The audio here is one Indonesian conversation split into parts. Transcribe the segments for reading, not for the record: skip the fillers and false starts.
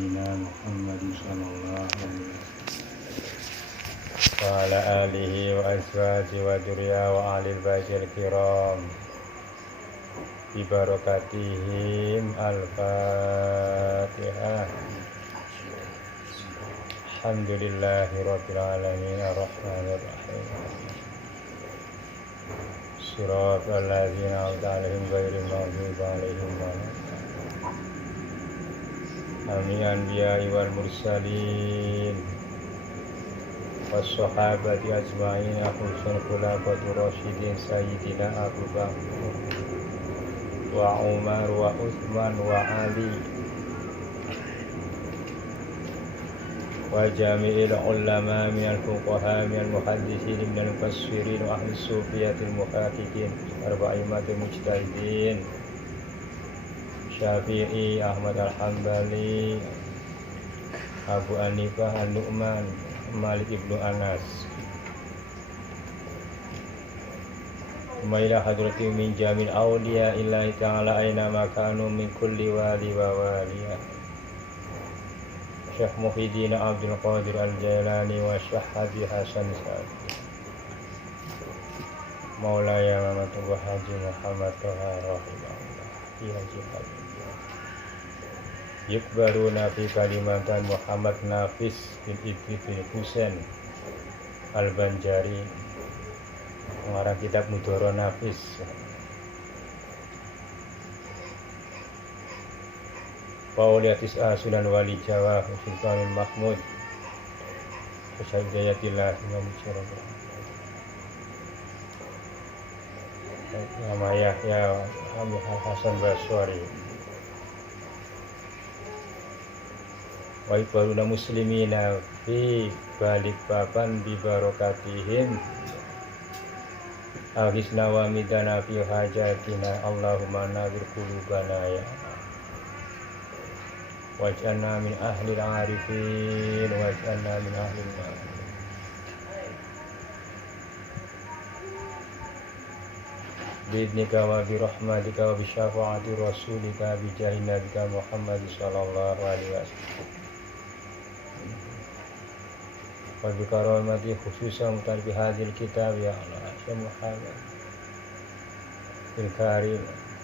سيدنا محمد صلى الله عليه وسلم وعلى آله وأزواجه وذريته وأهل البيت الكرام ببركاتهم الفاتحة. الحمد لله رب العالمين الرحمن الرحيم صراط الذين أنعمت عليهم غير المغضوب عليهم ولا الضالين. آمين. الأنبياء والمرسلين والصحابة أجمعين خصوصا الخلفاء الراشدين سيدنا أبو بكر وعمر وعثمان وعلي وجميع العلماء من الفقهاء من المحدثين من المفسرين وأهل الصوفية المحققين أربعة المجتهدين Syafi'i, Ahmad Al-Hambali, Abu Hanifah, An-Nu'man, Malik ibnu Anas. Maila hadrati min jamil awliya illahi ta'ala aina makanu min kulli wali wa waliya. Syekh Muhyiddin Abdul Qadir Al-Jailani wa Syekh Hadi Hasan Sa'ad. Maulaya Muhammad Haji Muhammad Toha rahimahullah. Ya jihad. Yukbaruna fi kalimatan Muhammad Nafis bin Idris bin Husain Al-Banjari, pengarang kitab Mudhara Nafis. Pauliatis Sunan Wali Jawa Sultanul Mahmud Hidayatullah nama Yahya Hasan Baswari. Wa ibaruna muslimina fi Balikpapan bi barokatihim aghithna wa midana fi hajatina Allahumma nawwir qulubana ya waj'alna min ahli al-arifin waj'alna min ahli al-nar. Bidnika wa birahmatika wa bisyafaati rasulika bijahi nabika Muhammad sallallahu alaihi wasallam wa bikaramati khususan mutarbi hadil kitab ya Allah Syekh Muhammad bin Karim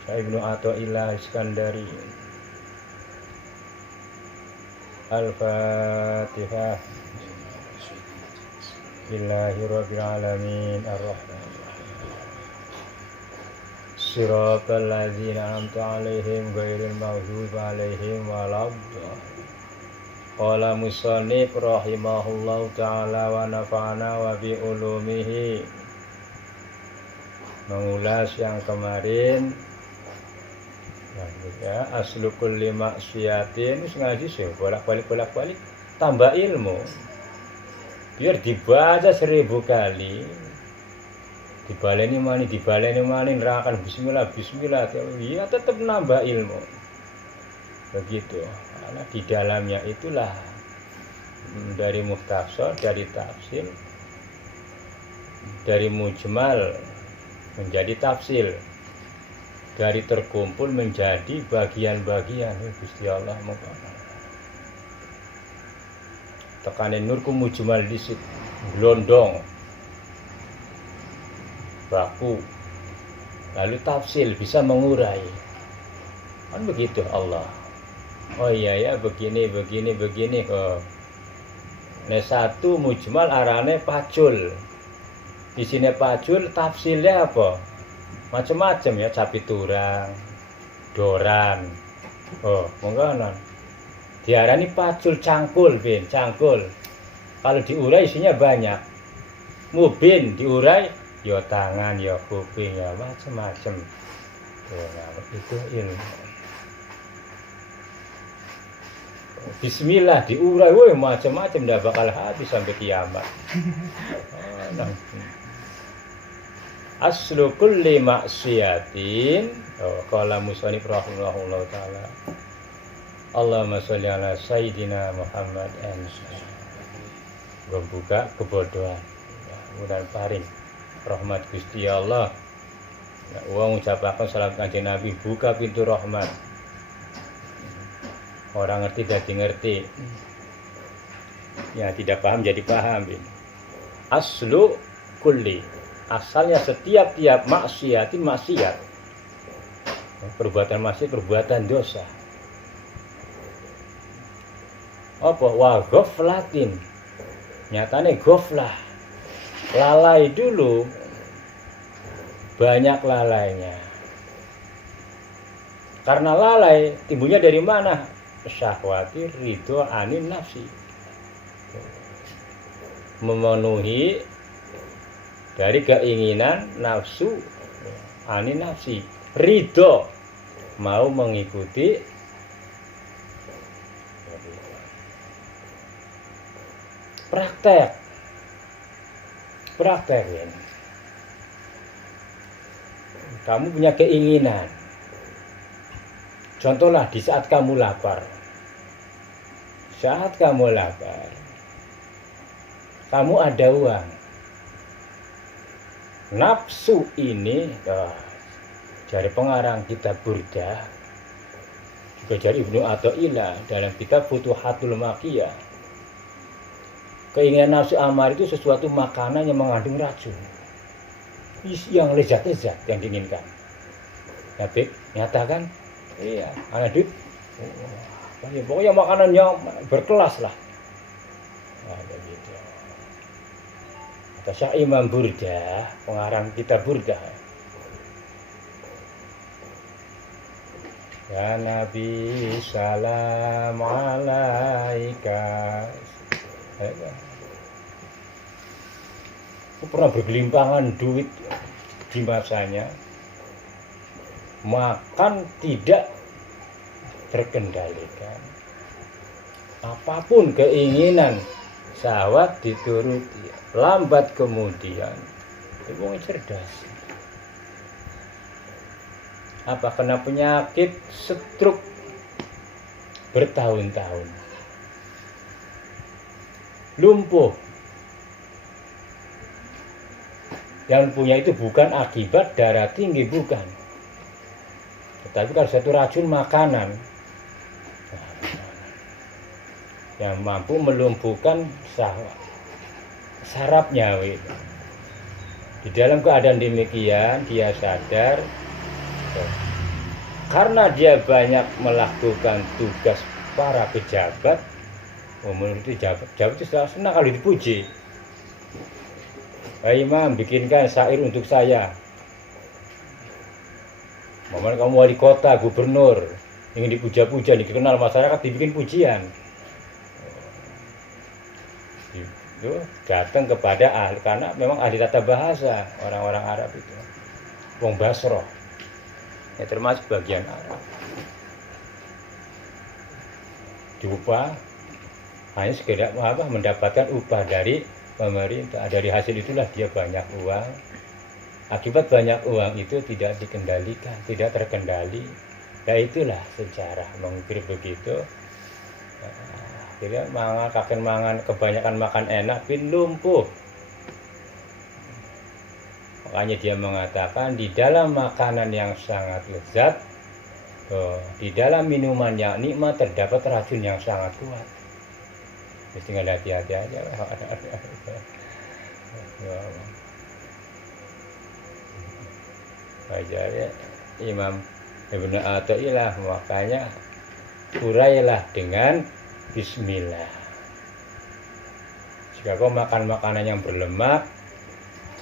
Syekh Ibnu Athaillah Iskandari. Al-Fatihah. Bismillahirrahmanirrahim. Ar-Rahman Siratal ladzina an'amta 'alaihim ghairil maghdubi 'alaihim waladdallin. Qala musannif rahimahullahu ta'ala wa nafa'ana wa bi ulumihi. Mengulas yang kemarin ya, aslu kulli maksiatin ngaji sih bolak-balik tambah ilmu biar dibaca 1000 kali dibaleni mani nerakan bismillah ya tetap nambah ilmu begitu. Karena di dalamnya itulah dari mukhtasar, dari tafsir, dari mujmal menjadi tafsir, dari terkumpul menjadi bagian-bagian. Gusti Allah mengatakan tekanin nurku mujmal disit glondong baku, lalu tafsir bisa mengurai kan begitu Allah. Oh iya ya begini oh. Nah satu mujmal arane pacul. Di sini pacul tafsirnya apa? Macam-macam ya, capiturang, doran. Oh, monggo diarani pacul cangkul cangkul. Kalau diurai isinya banyak. Mubin diurai ya tangan ya kuping ya macam-macam. Nah, itu ilmu. Bismillah diurai, woi macam-macam dah bakal habis sampai kiamat. Aslu kulli maksiatin. Qala musannif rahimahullah taala. Allahumma sholli ala sayyidina Muhammad membuka kebodohan. Mudah paring rahmat Gusti Allah. Wong ucapaken salam kanjeng Nabi buka pintu rahmat. Orang ngerti jadi ngerti. Ya tidak paham jadi paham. Aslu kulli. Asalnya setiap maksiatin maksiat. Perbuatan maksiat, perbuatan dosa. Apa? Wa ghaflatin. Nyatane ghaflah. Lalai dulu. Banyak lalainya. Karena lalai timbulnya dari mana? Syahwati ridho anin nafsi. Memenuhi dari keinginan nafsu anin nafsi. Ridho mau mengikuti praktek ya. Kamu punya keinginan. Contohlah di saat kamu lapar. Saat kamu lapar, kamu ada uang. Nafsu ini, dari pengarang kitab Burdah, juga dari Ibnu Athaillah dalam kitab Futuhatul Makkiyah. Keinginan nafsu amar itu sesuatu makanan yang mengandung racun, yang lezat-lezat yang diinginkan. Tapi nyatakan, iya, anak duit, pokoknya makanan yang berkelas lah. Nah, begitu. Kata Syekh Imam Burdah, pengarang kitab Burdah. Ya Nabi salam alaika. Pernah bergelimpangan duit di masanya, makan tidak terkendalikan, apapun keinginan syahwat dituruti, lambat kemudian itu cerdas. Apa? Kena penyakit stroke bertahun-tahun, lumpuh. Yang punya itu bukan akibat darah tinggi, bukan, tetapi kalau satu racun makanan yang mampu melumpuhkan sarafnya. Di dalam keadaan demikian dia sadar, karena dia banyak melakukan tugas para pejabat, menurut jabat itu senang kalau dipuji. Hai Imam, bikinkan syair untuk saya. Momen kamu wali kota, gubernur, ingin dipuja-puja, dikenal masyarakat, dibikin pujian. Itu datang kepada ahli, karena memang ahli tata bahasa orang-orang Arab itu, wong Basro, ya termasuk bagian Arab. Diupah hanya sekedar mendapatkan upah dari pemerintah. Dari hasil itulah dia banyak uang. Akibat banyak uang itu tidak dikendalikan, tidak terkendali. Ya itulah sejarah mengukir begitu. Tidak mangan, kebanyakan makan enak, bin lumpuh. Makanya dia mengatakan di dalam makanan yang sangat lezat, di dalam minuman yang nikmat terdapat racun yang sangat kuat. Tinggal hati-hati aja. Ajarnya Imam Ibnu Athaillah, makanya urailah dengan bismillah. Jika kau makan makanan yang berlemak,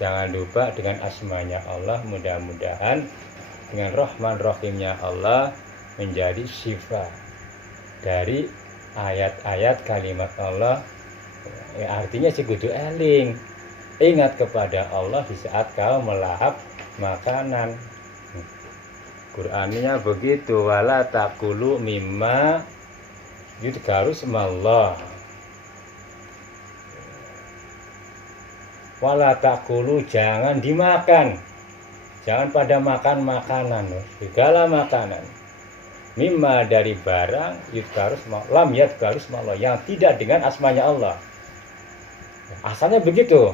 jangan lupa dengan asmanya Allah. Mudah-mudahan dengan Rahman Rahimnya Allah menjadi syifa dari ayat-ayat kalimat Allah. Artinya sekutu eling, ingat kepada Allah di saat kau melahap makanan. Qur'annya begitu, wala taqulu mimma yudkaru smallah, wala taqulu, jangan dimakan, jangan pada makan makanan, segala makanan, mimma dari barang yudkaru smallah, lam yudkaru smallah, yang tidak dengan asmanya Allah. Asalnya begitu.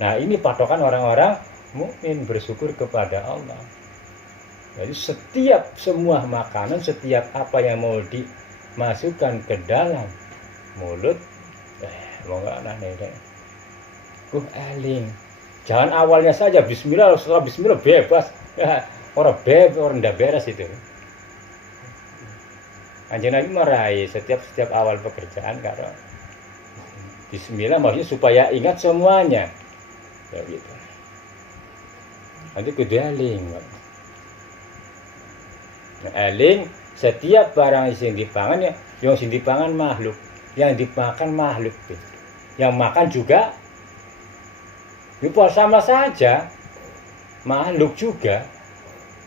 Nah, ini patokan orang-orang mukmin, bersyukur kepada Allah. Jadi semua makanan, setiap apa yang mau masukkan ke dalam mulut, mau nggak aneh deh. Eling. Jangan awalnya saja bismillah, setelah bismillah bebas. Orang ndak beres itu. Anjing Nabi marahi setiap awal pekerjaan karo bismillah, maksudnya supaya ingat semuanya. Ya gitu. Nanti kudu eling. Eling setiap barang sing dipangan ya, yang sing dipangan makhluk, yang dimakan makhluk. Yang makan juga sama saja makhluk juga.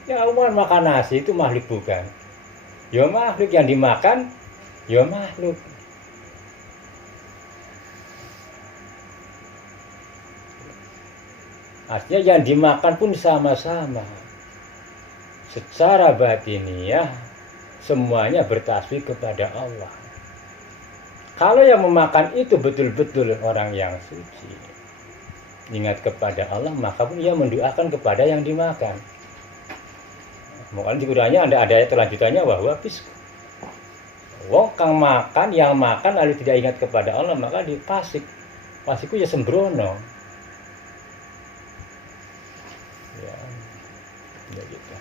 Ya makan nasi itu makhluk bukan? Ya makhluk, yang dimakan ya makhluk. Artinya yang dimakan pun sama-sama. Secara batiniah semuanya bertasbih kepada Allah. Kalau yang memakan itu betul-betul orang yang suci, ingat kepada Allah, maka pun ia mendoakan kepada yang dimakan. Mungkin dikurangannya ada ayat lanjutannya bahwa wong kang makan, yang makan lalu tidak ingat kepada Allah, maka dipasik. Pasikku ya sembrono. Ya gitu.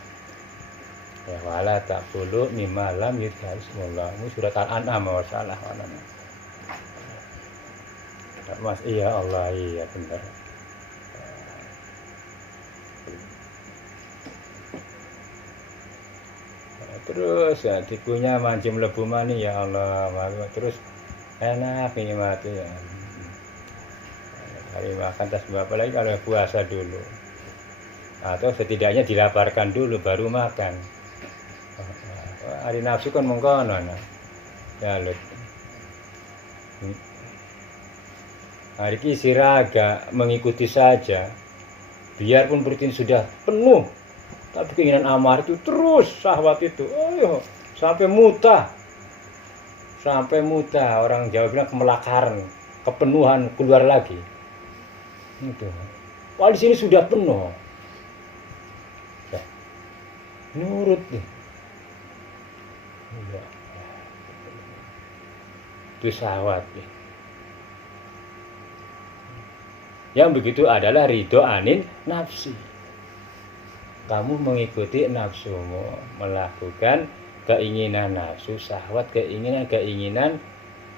Ya wala taqulu mimma lam yudhkarismullah. Surat Al-An'am masalah warnanya. Mas, iya Allah, iya benar. Terus ya tikunya mancing lebu mani ya Allah, terus enak ini mati ya. Hari makan tas berapa lagi kalau puasa dulu, atau setidaknya dilaparkan dulu baru makan. Hari nafsu kan mengkono ya lut. Hari ini siraga mengikuti saja, biarpun perut ini sudah penuh, tapi keinginan amar itu terus, syahwat itu, sampai muta. Orang Jawa bilang kemelakaran, kepenuhan keluar lagi. Itu. Wah, di sini sudah penuh. Ya. Nurut deh. Ya. Itu syahwat deh. Yang begitu adalah ridho anin nafsi. Kamu mengikuti nafsumu, melakukan keinginan nafsu, syahwat, keinginan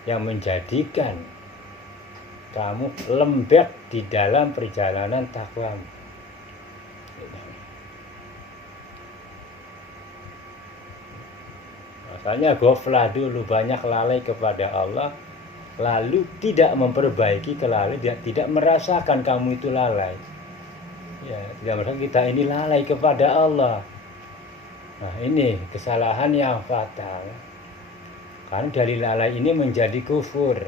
yang menjadikan kamu lembek di dalam perjalanan takwamu. Makanya ghaflah dulu, banyak lalai kepada Allah, lalu tidak memperbaiki kelalaian, tidak merasakan kamu itu lalai. Ya, tidak merasakan kita ini lalai kepada Allah. Nah, ini kesalahan yang fatal. Karena dari lalai ini menjadi kufur.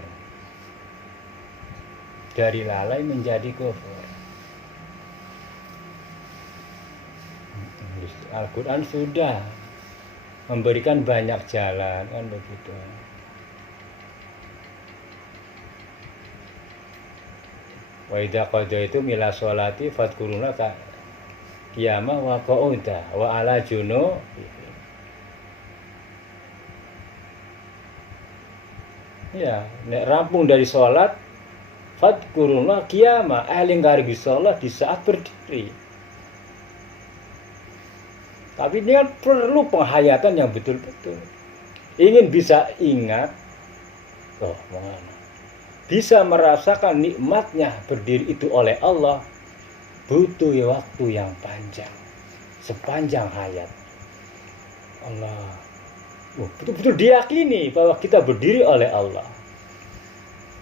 Dari lalai menjadi kufur. Al-Quran sudah memberikan banyak jalan, kan begitu. Wa idza qadaitum ila sholati fadhkuruna qiyamah wa qu'uda wa ala junub. Ya, nek rampung dari sholat, fadhkuruna qiyamah, eling karo sholat di saat berdiri. Tapi ini kan perlu penghayatan yang betul-betul. Ingin bisa ingat, bisa merasakan nikmatnya berdiri itu oleh Allah, butuh waktu yang panjang, sepanjang hayat. Allah, betul-betul diyakini bahwa kita berdiri oleh Allah.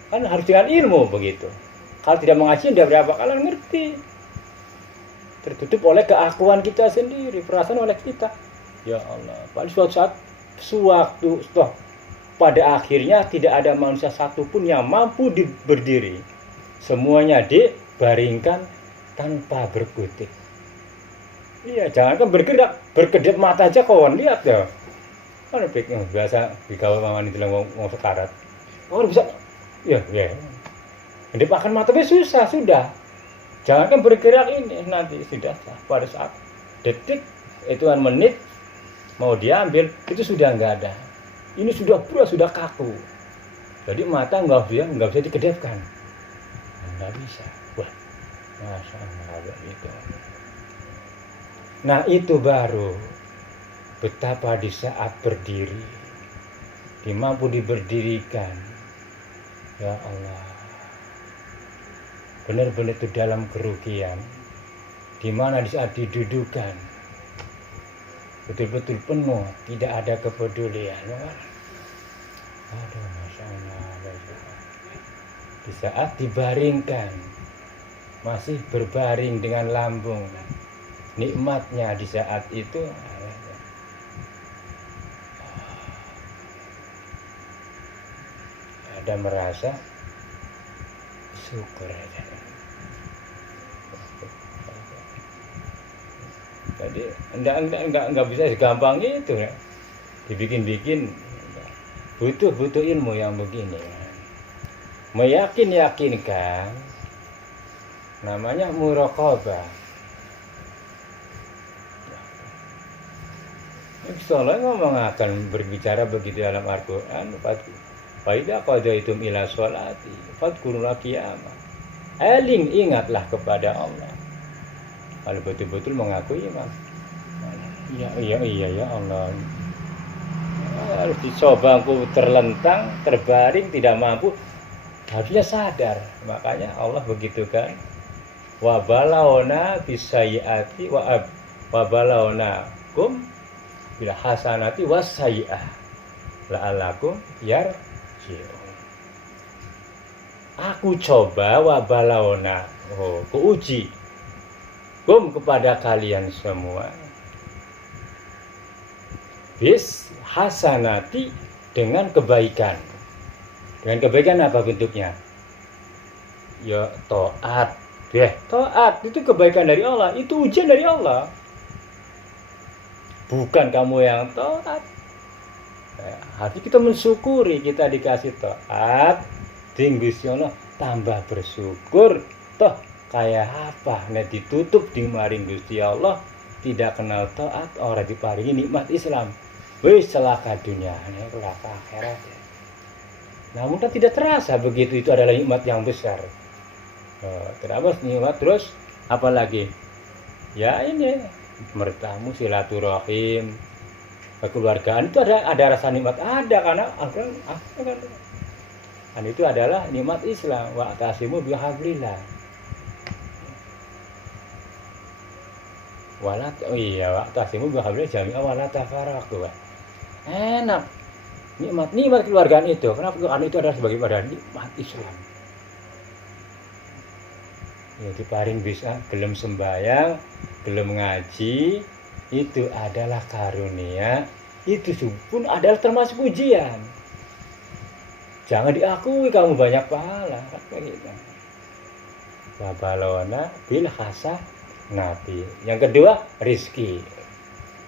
Kan harus dengan ilmu begitu. Kalau tidak mengaji, dia berapa kali ngerti. Tertutup oleh keakuan kita sendiri, perasaan oleh kita. Ya Allah, pada suatu saat, pada akhirnya tidak ada manusia satupun yang mampu berdiri. Semuanya dibaringkan tanpa berkutik. Iya, jangankan bergerak, berkedip mata aja kawan, lihat ya. Kan biasa di kawan maman itu ngomong sekarat. Oh bisa, ya. Kedip makan mata susah sudah. Jangankan bergerak ini nanti sudah pada saat detik, hitungan menit mau diambil itu sudah nggak ada. ini sudah berat, sudah kaku. Jadi mata nggak bisa dikedapkan, nggak bisa. Wah, Masya Allah itu. Nah itu baru betapa di saat berdiri, mampu diberdirikan, ya Allah, benar-benar itu dalam kerugian. Di mana di saat didudukan, betul-betul penuh, tidak ada kepedulian. Aduh, Masya Allah. Di saat dibaringkan, masih berbaring dengan lambung, nikmatnya di saat itu ada merasa syukur aja. Jadi enggak bisa segampang itu ya. Dibikin-bikin, butuh ilmu yang begini. Meyakinkan, namanya muraqabah. Soalnya ngomong akan berbicara begitu dalam Al-Quran. Faidah qadaitum ila sholati fadhkurul qiyamah. Ingatlah kepada Allah. Kalau betul-betul mengakui iman. Iya ya Allah. Harus dicoba aku terlentang, terbaring, tidak mampu. Harusnya sadar. Makanya Allah begitu kan. Wa balauna bisayiati wa balauna kum bil hasanati wassayi'ah la'allakum yarji'un. Aku coba wa balauna, kuuji kepada kalian semua bis hasanati, dengan kebaikan. Dengan kebaikan apa bentuknya? Ya taat. Taat itu kebaikan dari Allah, itu ujian dari Allah. Bukan kamu yang taat. Harus kita mensyukuri kita dikasih taat, tinggusiono tambah bersyukur. Toh kayak apa? Nek ditutup di maring Gusti Allah, tidak kenal taat, orang diparingi nikmat Islam. Wis celaka dunia, celaka akhirat. Namun kan tidak terasa begitu, itu adalah nikmat yang besar. Terus nikmat terus apalagi? Ya ini bertamu, silaturahim, kekeluargaan itu ada rasa nikmat, ada karena kan itu adalah nikmat Islam. Wa tasimu bihablillah. Wa tasimu bihablillah jami'a wa la tafarraqu. Enak. Nikmat keluargaan itu. Kenapa keluargaan itu adalah sebagai pada nikmat Islam. Ya diparing bisa gelem sembahyang, gelem ngaji, itu adalah karunia, itu pun adalah termasuk ujian. Jangan diakui kamu banyak pahala, gitu. Wabalona bil hasanati. Yang kedua, rizki.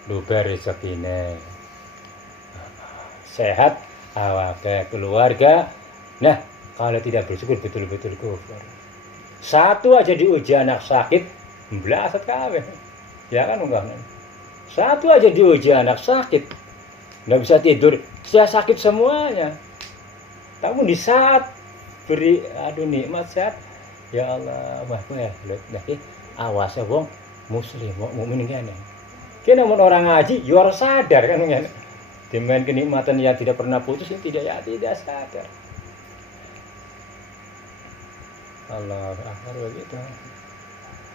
Luber rezekine. Sehat awake keluarga. Nah, kalau tidak bersyukur betul-betul kufur. Satu aja diuji anak sakit, belasat kabeh. Ya kan enggak? Satu aja diuji anak sakit, nggak bisa tidur, saya sakit semuanya. Kamu di saat beri nikmat sehat, ya Allah, awas ya wong muslim, mukmin kan. Kena orang ngaji, you harus sadar kan kan. Dengan kenikmatan yang tidak pernah putus, yang tidak sadar. Allah akbar begitu.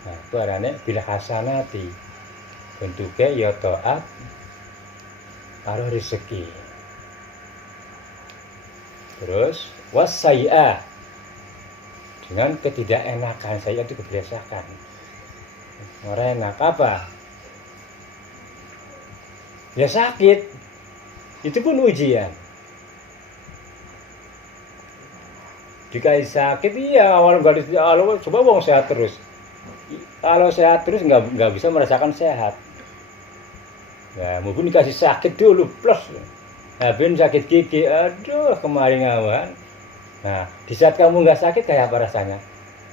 Nah, barane bila hasanati, bentuknya ya taat karo rezeki. Terus wasai'ah, dengan ketidakenakan. Saya itu kebiasaan. Orang enak apa? Ya sakit. Itu pun ujian. Jika sakit, iya awal coba wong sehat terus. Kalau sehat terus nggak bisa merasakan sehat. Nah, mungkin dikasih sakit dulu plus. Nah, ben sakit gigi, aduh kemarin awan. Nah, di saat kamu nggak sakit kayak apa rasanya?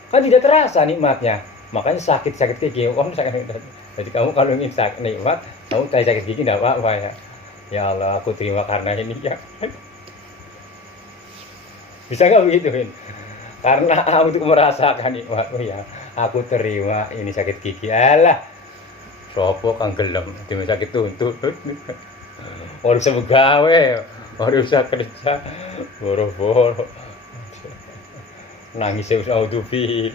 Kan tidak terasa nikmatnya. Makanya sakit gigi, sakit. Jadi kamu kalau ingin sakit nikmat, kamu kayak sakit gigi nggak apa-apa ya. Ya Allah, aku terima karena ini ya. Bisa nggak begitu, Vin? Karena untuk merasakan nikmat, oh ya, aku terima ini sakit gigi. Alah, sopo kang gelem demi sakit tuntut. Ora bisa begawe, ora bisa kerja, boro-boro. Nangis wis audubi.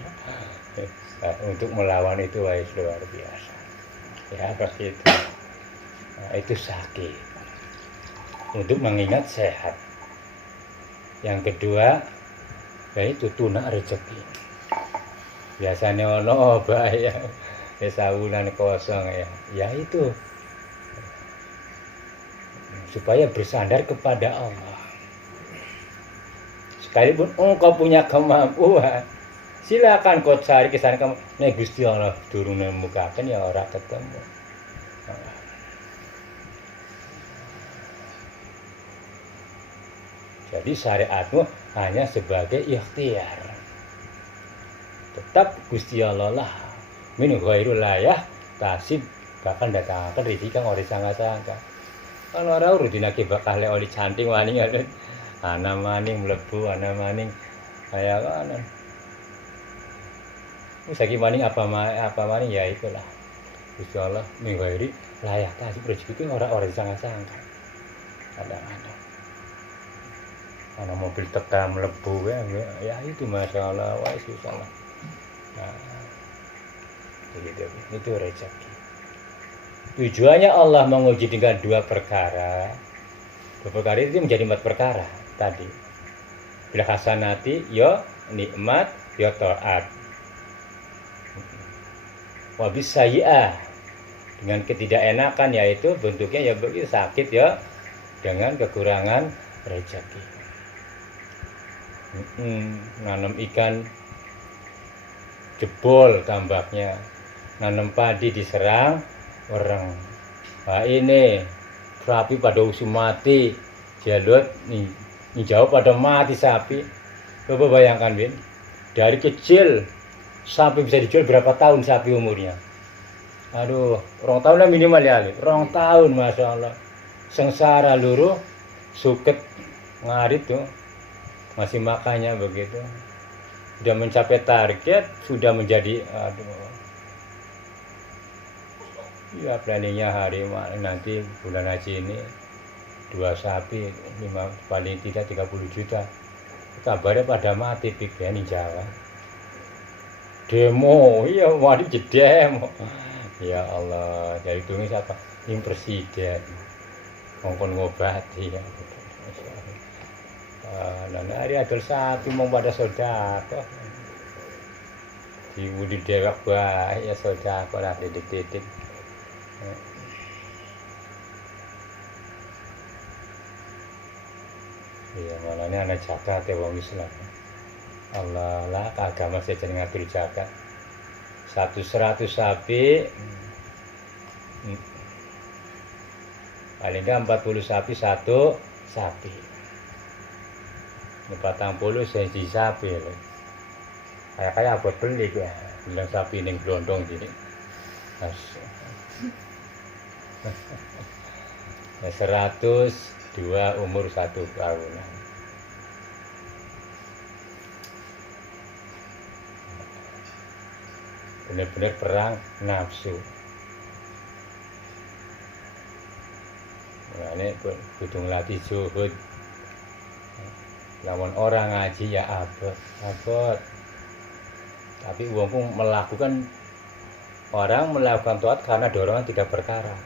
Untuk melawan itu wis luar biasa. Ya, pasti itu. Nah, itu sakit. Untuk mengingat sehat. Yang kedua, yaitu tunak rezeki. Biasanya ono bahaya, sawulan kosong ya. Ya itu supaya bersandar kepada Allah. Sekalipun engkau punya kemampuan, silakan kau cari kesana kamu. Nek Gusti Allah durung nemukaken ya ora ketemu. Jadi syariatmu hanya sebagai ikhtiar. Tetap Gusti Allah lah min ghairul layah tasib bahkan datangkan rezeki kang ora sangka-sangka. Kan ora urudinake bakal lek oli canting wani ngono. Ana maning mlebu, ana maning kaya ngono. Saiki maning apa maning ya itulah. Gusti Allah min ghairi layah tasib rezeki ora sangka-sangka. Kadang-kadang ana mobil tekan mlebu ya itu Masya Allah wah susah lah. Nah, itu rezeki. Tujuannya Allah menguji dengan dua perkara. Dua perkara itu menjadi 4 perkara tadi. Bila hasanati ya nikmat ya taat. Wa bisayyi'ah dengan ketidakenakan yaitu bentuknya ya begitu sakit ya dengan kekurangan rezeki. Nanam ikan jebol tambaknya, nanam padi diserang orang. Nah ini sapi pada usia mati, jalur nih jauh pada mati sapi. Coba bayangkan Bin, dari kecil sapi bisa dijual berapa tahun sapi umurnya? Aduh, 2 tahun lah minimal ya, 2 tahun Masya Allah. Sengsara luruh, suket ngarit tuh. Masih makannya begitu, sudah mencapai target, sudah menjadi ya planningnya hari nanti bulan haji ini 2 sapi 5, paling tidak 30 juta. Kabarnya pada mati pikir di Jawa demo, iya mari jedemo. Ya Allah, dari itu siapa? Ini presiden ngomong ngobati ya. Nah, hari adol sapi mau pada sodako di wudi dewek bae ya sodako lah titik-titik. Iya malahnya anak zakat ya wong Islam. Allah lah agama saya jadi ngatur zakat 100 sapi paling enggak 40 sapi 1 sapi 40 siji sapi lho. Kayak buat beli ya. Bilang sapi ning glondong gini. Nah, 102 umur 1 tahunan. Benar-benar perang nafsu. Nah, ini kudu latih zuhud. Lawan orang ngaji ya abot. Tapi uang pun melakukan taat karena dorongan 3 perkara.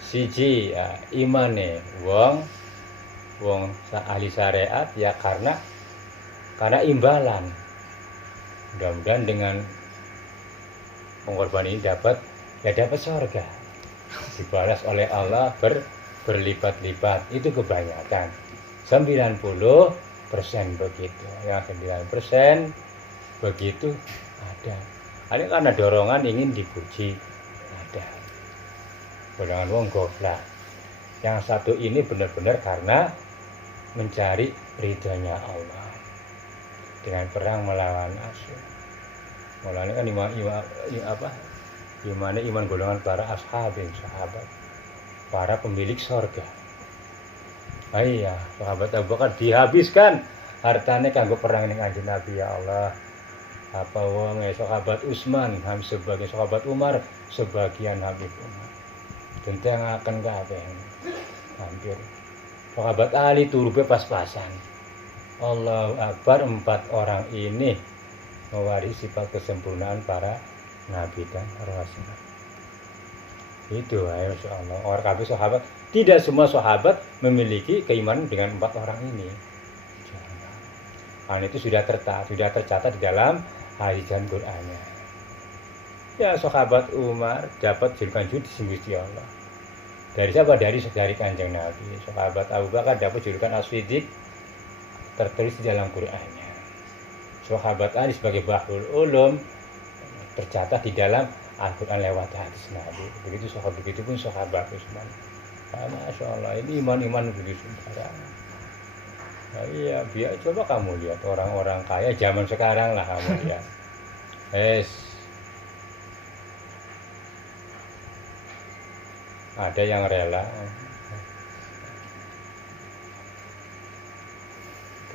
Siji ya, imane wong ahli syariat ya karena imbalan. Mudah-mudahan dengan pengorbanan ini dapat surga. Dibalas oleh Allah berlipat-lipat. Itu kebanyakan 90% begitu ya, 9% begitu ada karena dorongan ingin dipuji ada dorongan wong goblok. Yang satu ini benar-benar karena mencari ridhonya Allah dengan perang melawan nafsu. Mulanya kan iman golongan para sahabat. para pemilik sorga. Iya, sahabat Abu Bakar dihabiskan hartanya kanggo perang ning Kanjeng Nabi ya Allah. Apa wong sahabat Utsman, sebagai sahabat Umar, sebagian Habib Umar. Dentengaken kabeh. Hampir. Sahabat Ali turube pas-pasan. Allahu Akbar, 4 orang ini mewarisi sifat kesempurnaan para nabi dan rasul. Itu ayo insyaallah. Orang kabeh sahabat, tidak semua sahabat memiliki keimanan dengan 4 orang ini. Hal itu sudah tercatat di dalam hadis dan Qur'annya. Ya, sahabat Umar dapat julukan judi Gusti Allah. Dari siapa? Dari Kanjeng Nabi. Sahabat Abu Bakar dapat julukan As-Siddiq, tertulis di dalam Qur'annya. Sahabat Ali sebagai Bahrul Ulum tercatat di dalam Al-Quran lewat hadis Nabi. Begitu pun sahabat Utsman. Masya Allah, ini iman-iman begitu sembarangan. Nah, iya, biar coba kamu lihat orang-orang kaya zaman sekarang lah kamu lihat. Ada yang rela.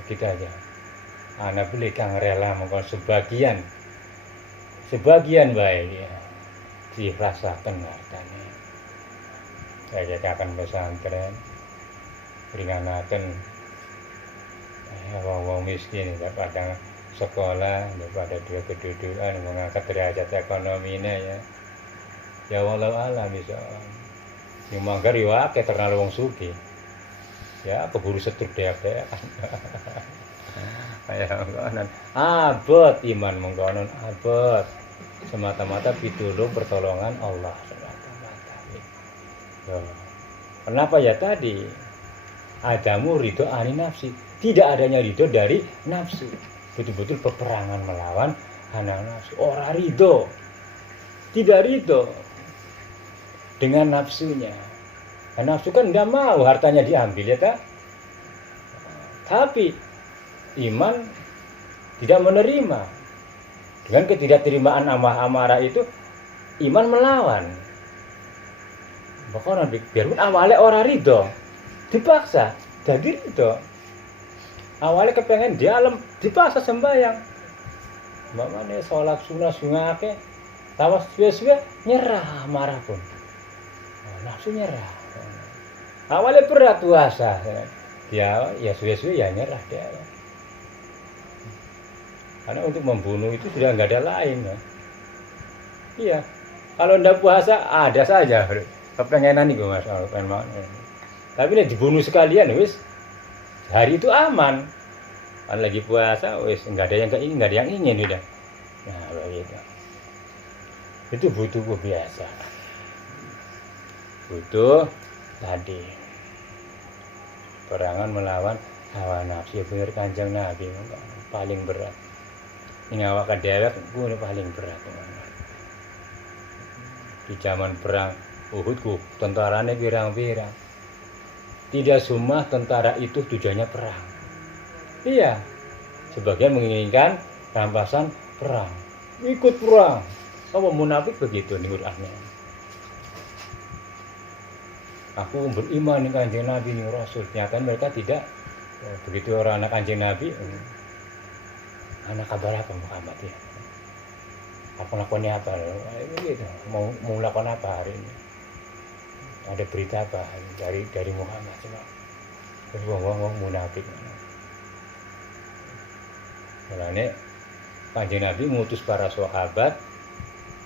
Begitu aja. Anak beli kang rela mengkon sebagian baik ya. Dirasakan hartanya. Saya akan pesantren ringanaken wong miskin daripada sekolah, daripada dua kedudukan, mengangkat derajat ekonominya ya. Ya walau alam bisa. Yang manggar yo akeh terkenal wong sugih. Ya keburu setruk dhewe kan. Kaya ngono. Abot iman mengkonon abot. Semata-mata pitulung pertolongan Allah semata-mata. Kenapa ya tadi? Adamu ridho ani nafsi. Tidak adanya ridho dari nafsu. Betul-betul peperangan melawan hawa nafsu. Ora ridho. Tidak ridho dengan nafsunya. Dan nafsu kan tidak mau hartanya diambil ya tak? Tapi iman tidak menerima. Dengan ketidakterimaan amarah itu, iman melawan. Bahkan biarpun awalnya orang ridho, dipaksa jadi ridho. Awalnya kepengen di alam, dipaksa sembahyang. Makanya sholat sunah ke, tawas suwe-suwe nyerah marah pun. Nafsu nyerah. Awalnya berat puasa, dia ya suwe-suwe ya nyerah dia. Karena untuk membunuh itu sudah nggak ada lain ya. Iya, kalau ndak puasa ada saja kepengenan nih gue mas, tapi nih dibunuh sekalian wis hari itu aman. Kan lagi puasa wis nggak ada yang ingin udah. Nah begitu. Itu butuh kebiasaan. Butuh tadi perangan melawan hawa nafsu. Bener Kanjeng Nabi paling berat. Ini awak dewek gue paling berat. Di zaman perang Uhud tentaranya pirang-pirang. Tidak semua tentara itu tujuannya perang. Iya, sebagian menginginkan rampasan perang. Ikut perang. Apa munafik begitu nih Qur'annya. Aku beriman dengan Kanjeng Nabi nih Rasul. Ternyata mereka tidak. Begitu orang anak Kanjeng Nabi. Anak kabar apa Muhammad ya? Aku lakukannya apa? Gitu. Mau lakukan apa hari ini? Ada berita apa dari Muhammad coba? Terus wong munafik. Karena Kanjeng Nabi mengutus para sahabat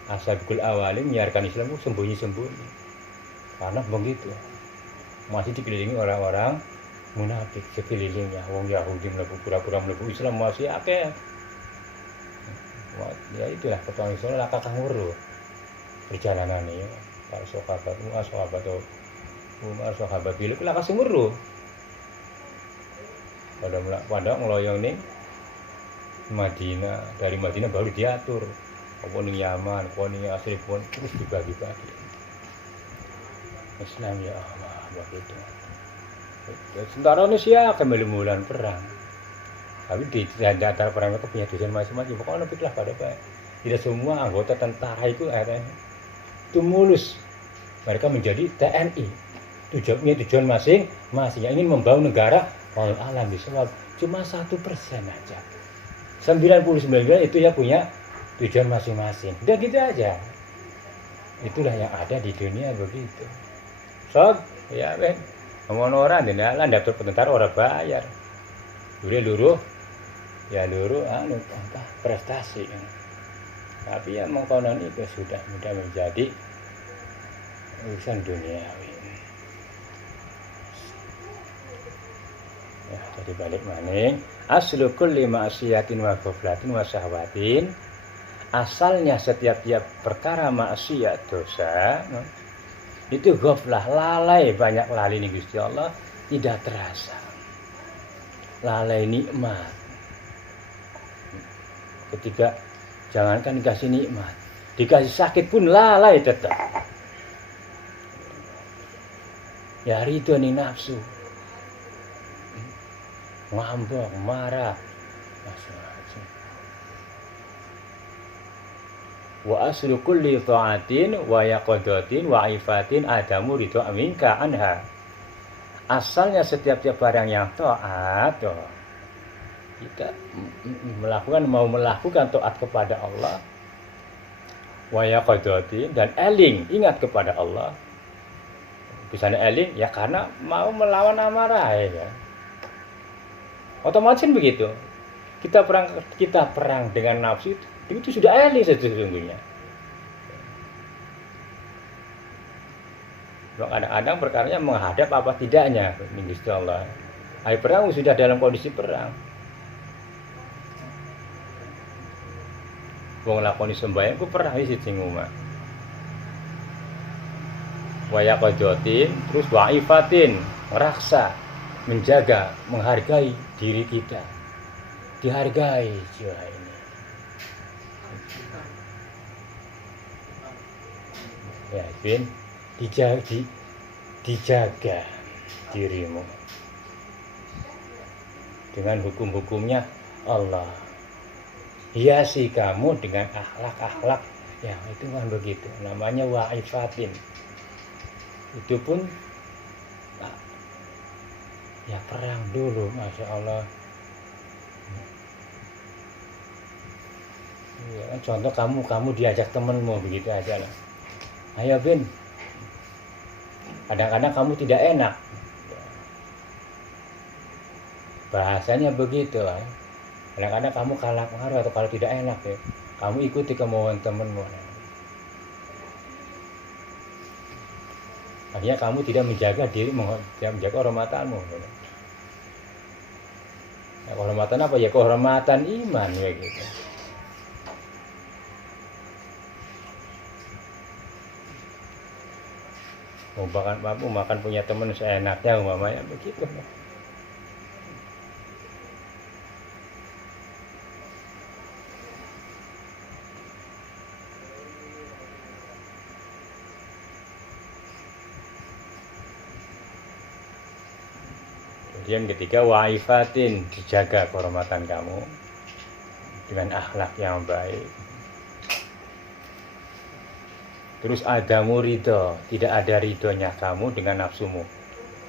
Ashabul Awalin menyiarkan Islam itu sembunyi-sembunyi. Karena begitu masih dikelilingi orang-orang munafik sekelilingnya. Wong Yahudi pura-pura mlebu Islam masih akeh. Ya itulah pertolongan Islam lah kakang nguru perjalanan ini para sahabat bilik lah kasih nguru pada ngeloyong nih Madinah, dari Madinah baru diatur apa ning Yaman, apa ning Asri pun terus dibagi-bagi Islam ya Allah begitu. Sementara Indonesia akan melimulan perang. Tapi di antara perang itu punya tujuan masing-masing. Pokoknya pikirlah pada baik. Tidak semua anggota tentara itu mulus. Mereka menjadi TNI. tujuan masing-masing. Yang ingin membangun negara, walau alam bisawab, cuma 1% aja. 99 itu ya punya tujuan masing-masing. Udah gitu aja. Itulah yang ada di dunia begitu. Sob, ya ben. Ngomong orang dina lan daftar tentara orang bayar. Luruh prestasi. Tapi ya mengkonon itu sudah menjadi urusan duniawi. Ya, jadi balik maning, aslu kulli ma'siyatin wa ghaflatin wa syahwatin. Asalnya setiap perkara maksiat dosa itu ghaflah, lalai, banyak lalai nih Gusti Allah, tidak terasa. Lalai nikmat. Ketika jangankan dikasih nikmat, dikasih sakit pun lalai tetap. Ya ridho nih nafsu. Ngambek, marah. Wa aslu kulli ta'atin wa yaqadatin wa ifatin adamu ridho minka anha. Asalnya setiap barang yang taat, kita mau melakukan taat kepada Allah, wa yaqadatin, dan eling ingat kepada Allah. Misalnya eling ya karena mau melawan amarah ya. Otomatis begitu. Kita perang dengan nafsu itu sudah eling sesungguhnya. Kadang-kadang perkaranya menghadap apa tidaknya, Gusti Allah. Hari perang sudah dalam kondisi perang. Wong lakoni sembahyang ku perang iki sing omah. Wa yaqadatin, terus wa ifatin, meraksa, menjaga, menghargai diri kita. Dihargai jiwa ini. Ya, bin, dijaga dirimu dengan hukum-hukumnya Allah. Hiasi kamu dengan akhlak-akhlak yang itu kan begitu. Namanya wa'ifatin. Itu pun ya perang dulu, Masya Allah. Ya, contoh kamu diajak temenmu begitu aja lah. Ayo Bin, kadang-kadang kamu tidak enak, bahasanya begitu lah. Kadang-kadang kamu kalah pengaruh atau kalau tidak enak ya, kamu ikuti kemauan temenmu. Akhirnya kamu tidak menjaga diri, tidak menjaga kehormatanmu. Nah, kehormatan apa ya? Kehormatan iman ya gitu. Makan punya teman seenaknya umpamanya begitu. Kemudian ketiga wa'ifatin, dijaga kehormatan kamu dengan akhlak yang baik. Terus adamu ridho, tidak ada ridhonya kamu dengan nafsumu.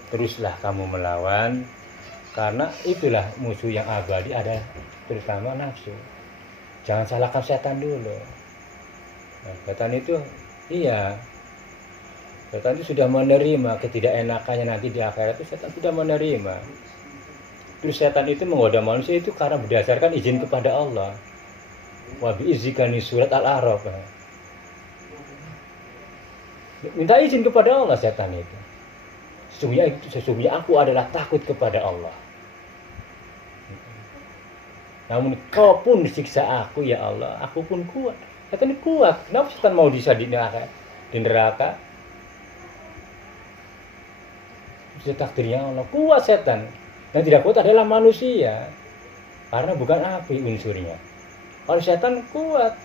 Teruslah kamu melawan, karena itulah musuh yang abadi ada terutama nafsu. Jangan salahkan setan dulu. Nah, setan itu setan itu sudah menerima ketidakenakannya nanti di akhirat itu setan sudah menerima. Terus setan itu menggoda manusia itu karena berdasarkan izin kepada Allah. Wa bi'izzikani surat Al-A'raf. Minta izin kepada Allah setan itu. Sesungguhnya aku adalah takut kepada Allah. Namun kau pun disiksa aku ya Allah, aku pun kuat. Setan kuat. Kenapa setan mau di neraka? Itu takdirnya Allah. Kuat setan. Yang tidak kuat adalah manusia. Karena bukan api unsurnya. Kalau setan kuat.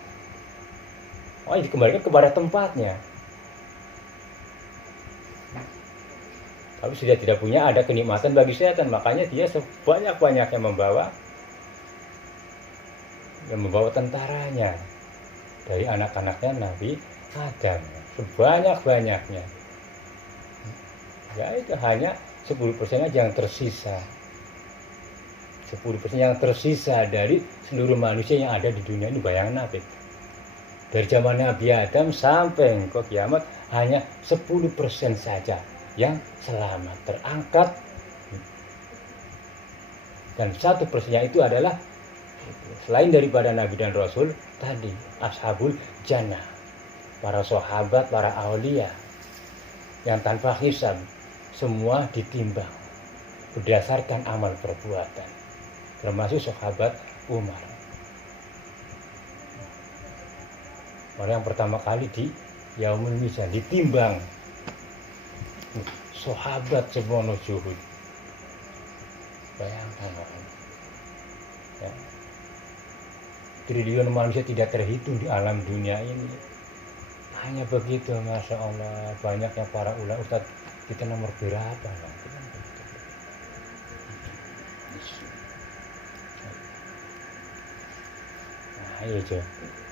Dikembalikan kepada tempatnya. Tapi sudah tidak punya ada kenikmatan bagi setan, makanya dia sebanyak-banyaknya membawa tentaranya dari anak-anaknya Nabi Adam, sebanyak-banyaknya. Ya itu hanya 10% aja yang tersisa. 10% yang tersisa dari seluruh manusia yang ada di dunia ini, bayangin apa itu? Dari zaman Nabi Adam sampai ke kiamat hanya 10% saja yang selamat terangkat, dan 1%-nya itu adalah selain daripada Nabi dan Rasul tadi, ashabul jannah, para sahabat, para aulia yang tanpa hisab, semua ditimbang berdasarkan amal perbuatan, termasuk sahabat Umar. Orang yang pertama kali di Yaumul Mizan ditimbang sahabat semono juhud. Bayangkan ya. Triliun manusia tidak terhitung di alam dunia ini. Hanya begitu, Masya Allah. Banyaknya para ulama. Ustaz, kita nomor berapa lah? Ayo aja,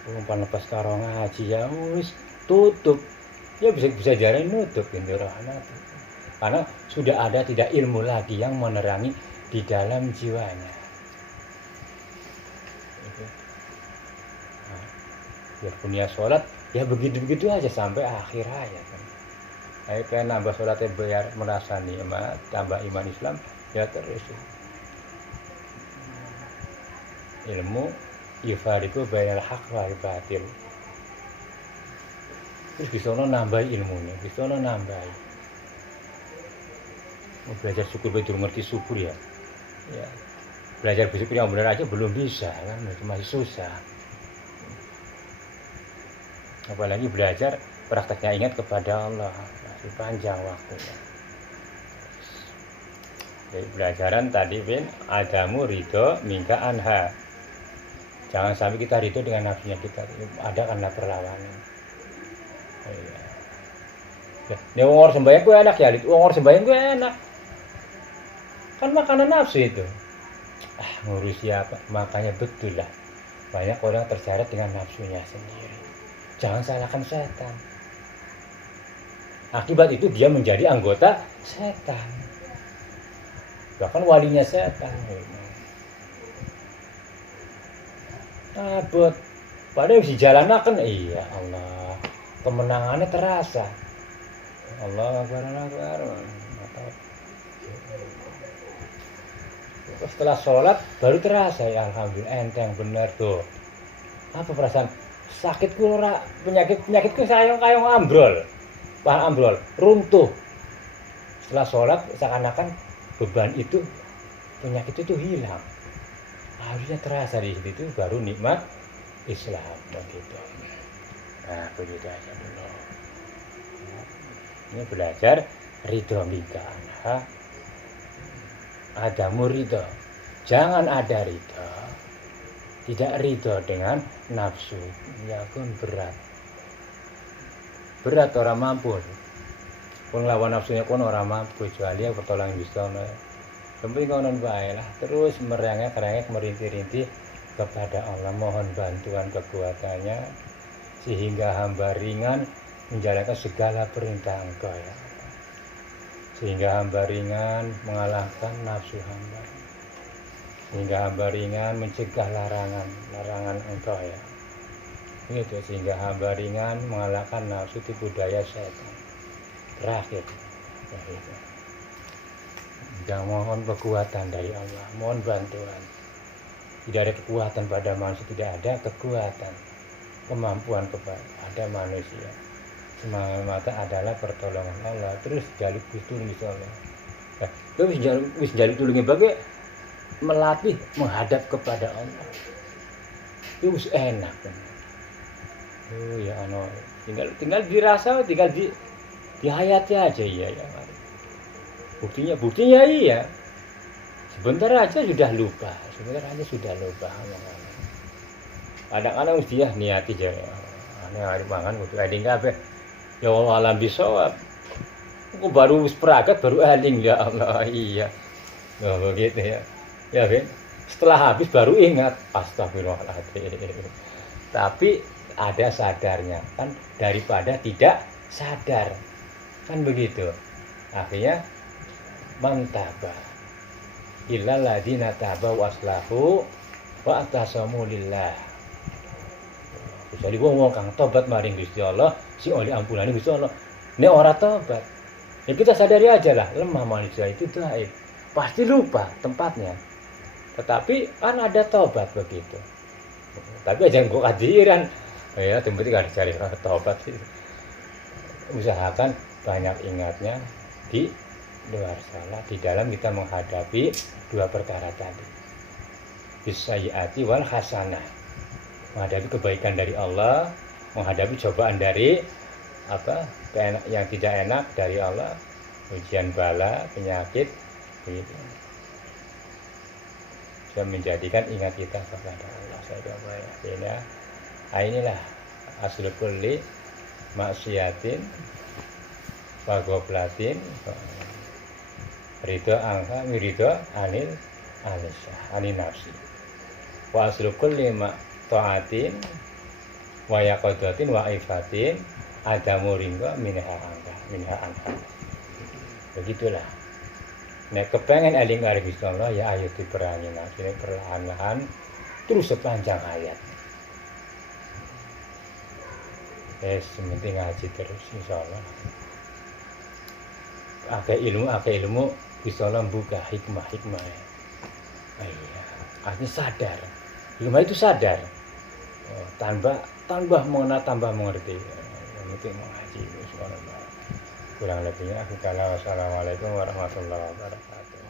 umpan lepas karo ngaji ya wis tutup. Ya bisa jadi nutup pintu rahmat. Karena sudah ada tidak ilmu lagi yang menerangi di dalam jiwanya. Nah, ya punya sholat ya begitu-begitu aja sampai akhir hayat. Ayo kayak nambah sholatnya biar merasa nikmat, tambah iman Islam ya terus. Ilmu yufariqu bainal haqq wal batil. Terus disono nambah ilmunya, disono nambah. Mau belajar syukur betul ngerti syukur ya. Ya. Belajar bersyukur yang benar aja belum bisa kan, masih susah. Apalagi belajar prakteknya ingat kepada Allah, masih panjang waktunya. Jadi pelajaran tadi bin adamu ridho mingka anha. Jangan sampai kita ridho dengan nafsunya kita, ada karena perlawanan. Ya, ini orang sembahyang gue enak ya, orang sembahyang gue enak. Kan makanan nafsu itu. Ngurus siapa? Makanya betul lah. Banyak orang terseret dengan nafsunya sendiri. Jangan salahkan setan. Akibat itu dia menjadi anggota setan. Bahkan walinya setan. Abot padahal di jalan akan iya Allah kemenangannya terasa. Allah Akbar. Setelah sholat baru terasa ya alhamdulillah enteng bener tuh. Apa perasaan sakitku ora penyakitku saya kayak ambrol. Pah ambrol, runtuh. Setelah sholat seakan-akan beban itu penyakit itu hilang. Harusnya terasa di situ baru nikmat Islam begitu. Nah, begitu aja dulu. Ini belajar ridho minta anha. Adamu ridho. Jangan ada ridho. Tidak ridho dengan nafsu. Ya pun berat. Berat orang mampu. Pun lawan nafsunya pun orang mampu kecuali yang pertolongan bisa. Sampai konon baiklah terus merengek merintih-rintih kepada Allah, mohon bantuan kekuatannya sehingga hamba ringan menjalankan segala perintah Engkau ya. Sehingga hamba ringan mengalahkan nafsu hamba. Sehingga hamba ringan mencegah larangan Engkau ya. Gitu, sehingga hamba ringan mengalahkan nafsu tipu daya setan. Terakhir. Gitu. Yang mohon kekuatan dari Allah, mohon bantuan. Tidak ada kekuatan pada manusia, tidak ada kekuatan, kemampuan kepada manusia. Semata adalah pertolongan Allah. Terus jaluk tulung insya Allah. Terus jaluk tulungnya bagai melatih menghadap kepada Allah. Itu enak. Oh ya Allah, tinggal dirasa, tinggal dihayati aja ya. Buktinya iya. Sebentar aja sudah lupa. Kadang-kadang mesti ya niati aja. Ane mangan kudu eling kabeh. Ya Allah alam bisawab. Aku baru peragat baru eling ya Allah iya. Nah begitu ya. Ya Ben. Setelah habis baru ingat astagfirullahaladzim. Tapi ada sadarnya kan daripada tidak sadar. Kan begitu. Akhirnya mantaba illal ladzina taba waslahu wa atasamu lillah. Jadi wong kang tobat maring Gusti Allah si oleh ampunane Gusti Allah. Nek ora tobat, ya kita sadari aja lah, lemah manusia itu dhaif. Pasti lupa tempatnya. Tetapi kan ada tobat begitu. Tapi aja kok kadiran. Ya, tempat kan cari tobat sih. Usahakan banyak ingatnya di luar salah, di dalam kita menghadapi dua perkara tadi. Bisayyiati wal hasanah. Menghadapi kebaikan dari Allah, menghadapi cobaan dari yang tidak enak dari Allah, ujian bala, penyakit, gitu. Bisa menjadikan ingat kita kepada Allah. Inilah aslul kulli maksiatin wa goblatin ridho angka ridho anil nafsi wa aslul kulli ma taatin wa yaqadatin wa ifatin adamu ringga minha angka. Begitulah. Nek kepengen eling karo Gusti Allah ya ayo diperangi nang perlahan-lahan terus sepanjang hayat. Sementing ngaji terus insyaallah. Akeh ilmu Gusti Allah buka hikmah. Iya, artinya sadar. Ilmu itu sadar. Tambah mengerti. Yang penting mengaji insyaallah. Kurang lebihnya aku kala wassalamualaikum warahmatullahi wabarakatuh.